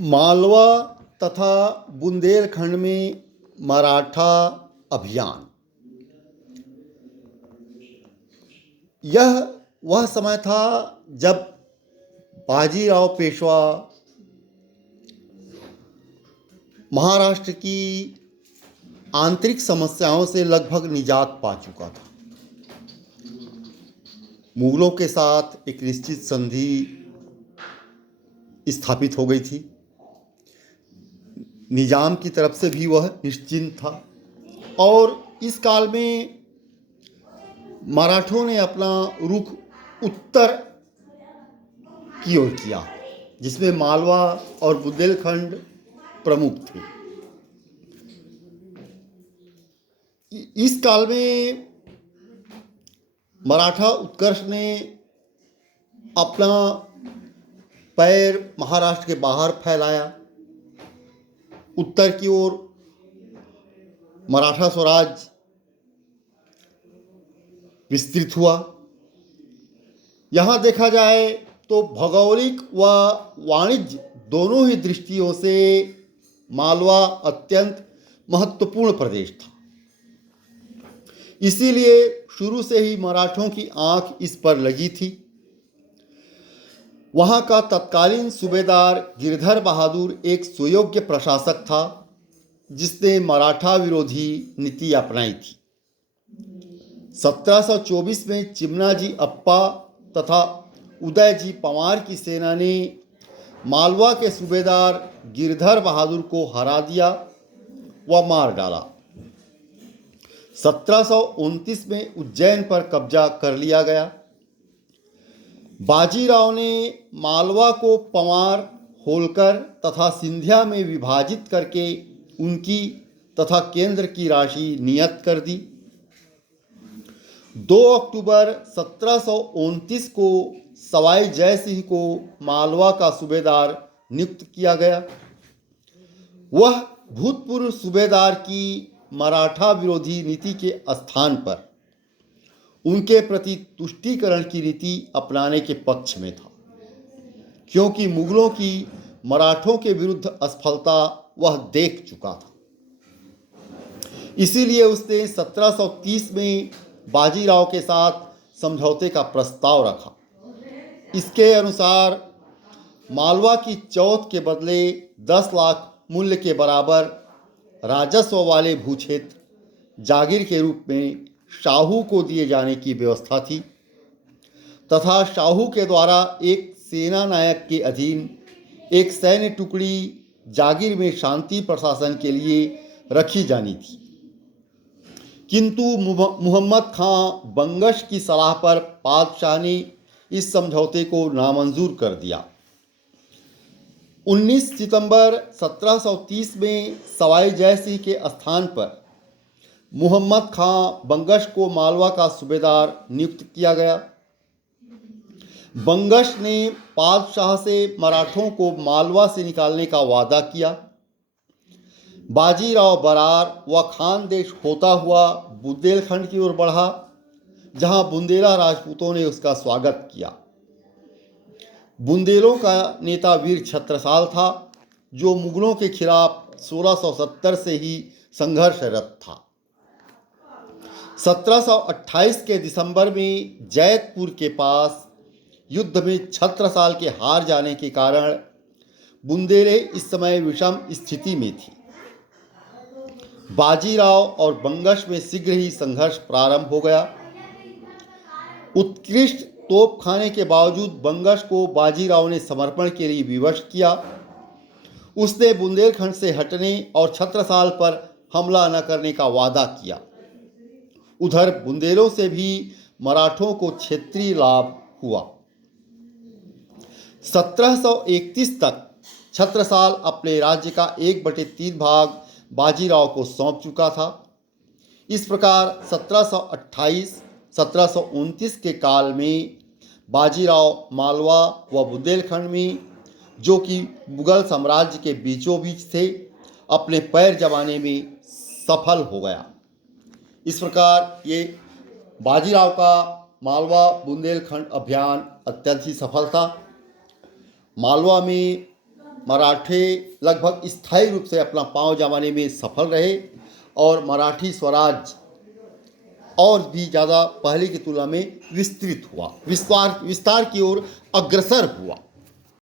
मालवा तथा बुंदेलखंड में मराठा अभियान। यह वह समय था जब बाजीराव पेशवा महाराष्ट्र की आंतरिक समस्याओं से लगभग निजात पा चुका था। मुगलों के साथ एक निश्चित संधि स्थापित हो गई थी। निजाम की तरफ से भी वह निश्चिंत था और इस काल में मराठों ने अपना रुख उत्तर की ओर किया, जिसमें मालवा और बुंदेलखंड प्रमुख थे। इस काल में मराठा उत्कर्ष ने अपना पैर महाराष्ट्र के बाहर फैलाया। उत्तर की ओर मराठा स्वराज विस्तृत हुआ। यहाँ देखा जाए तो भौगोलिक व वाणिज्य दोनों ही दृष्टियों से मालवा अत्यंत महत्वपूर्ण प्रदेश था। इसीलिए शुरू से ही मराठों की आंख इस पर लगी थी। वहाँ का तत्कालीन सूबेदार गिरधर बहादुर एक सुयोग्य प्रशासक था, जिसने मराठा विरोधी नीति अपनाई थी। 1724 में चिमनाजी अप्पा तथा उदयजी पवार की सेना ने मालवा के सूबेदार गिरधर बहादुर को हरा दिया व मार डाला। 1729 में उज्जैन पर कब्जा कर लिया गया। बाजीराव ने मालवा को पवार, होलकर तथा सिंधिया में विभाजित करके उनकी तथा केंद्र की राशि नियत कर दी। 2 अक्टूबर 1729 को सवाई जय सिंह को मालवा का सूबेदार नियुक्त किया गया। वह भूतपूर्व सूबेदार की मराठा विरोधी नीति के स्थान पर उनके प्रति तुष्टीकरण की नीति अपनाने के पक्ष में था, क्योंकि मुगलों की मराठों के विरुद्ध असफलता वह देख चुका था। इसीलिए उसने 1730 में बाजीराव के साथ समझौते का प्रस्ताव रखा। इसके अनुसार मालवा की चौथ के बदले 10 लाख मूल्य के बराबर राजस्व वाले भूक्षेत्र जागीर के रूप में शाहू को दिए जाने की व्यवस्था थी तथा शाहू के द्वारा एक सेना नायक के अधीन एक सैन्य टुकड़ी जागीर में शांति प्रशासन के लिए रखी जानी थी। किंतु मुहम्मद खां बंगश की सलाह पर बादशाह ने इस समझौते को नामंजूर कर दिया। 19 सितंबर 1730 में सवाई जय सिंह के स्थान पर मुहम्मद खां बंगश को मालवा का सूबेदार नियुक्त किया गया। बंगश ने बादशाह से मराठों को मालवा से निकालने का वादा किया। बाजीराव बरार व खानदेश होता हुआ बुंदेलखंड की ओर बढ़ा, जहां बुंदेला राजपूतों ने उसका स्वागत किया। बुंदेलों का नेता वीर छत्रसाल था, जो मुगलों के खिलाफ 1670 से ही संघर्षरत था। 1728 के दिसंबर में जैतपुर के पास युद्ध में छत्रसाल के हार जाने के कारण बुंदेले इस समय विषम स्थिति में थी। बाजीराव और बंगश में शीघ्र ही संघर्ष प्रारंभ हो गया। उत्कृष्ट तोपखाने के बावजूद बंगश को बाजीराव ने समर्पण के लिए विवश किया। उसने बुंदेलखंड से हटने और छत्रसाल पर हमला न करने का वादा किया। उधर बुंदेलों से भी मराठों को क्षेत्रीय लाभ हुआ। 1731 तक छत्रसाल अपने राज्य का 1/3 भाग बाजीराव को सौंप चुका था। इस प्रकार 1728-1729 के काल में बाजीराव मालवा व बुंदेलखंड में, जो कि मुगल साम्राज्य के बीचों बीच थे, अपने पैर जमाने में सफल हो गया। इस प्रकार ये बाजीराव का मालवा बुंदेलखंड अभियान अत्यंत ही सफल था। मालवा में मराठे लगभग स्थायी रूप से अपना पांव जमाने में सफल रहे और मराठी स्वराज और भी ज़्यादा पहले की तुलना में विस्तृत हुआ, विस्तार की ओर अग्रसर हुआ।